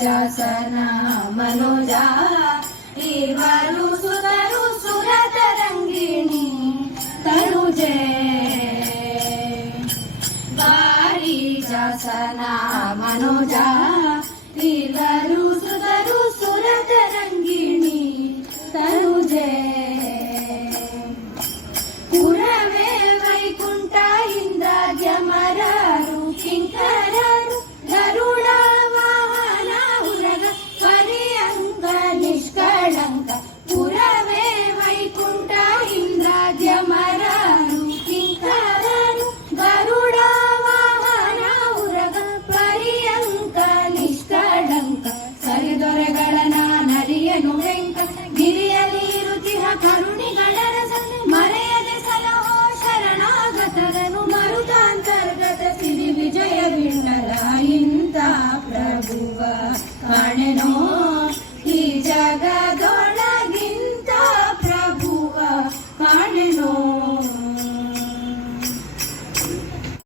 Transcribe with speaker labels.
Speaker 1: శ్రీజాసన మనోజ ఇరువరు సుతరు సురతరంగిణి తనుజే. వారి జాసన మనోజ ఇరువరు సుతరు సురతరంగిణి తనుజే. పుర know.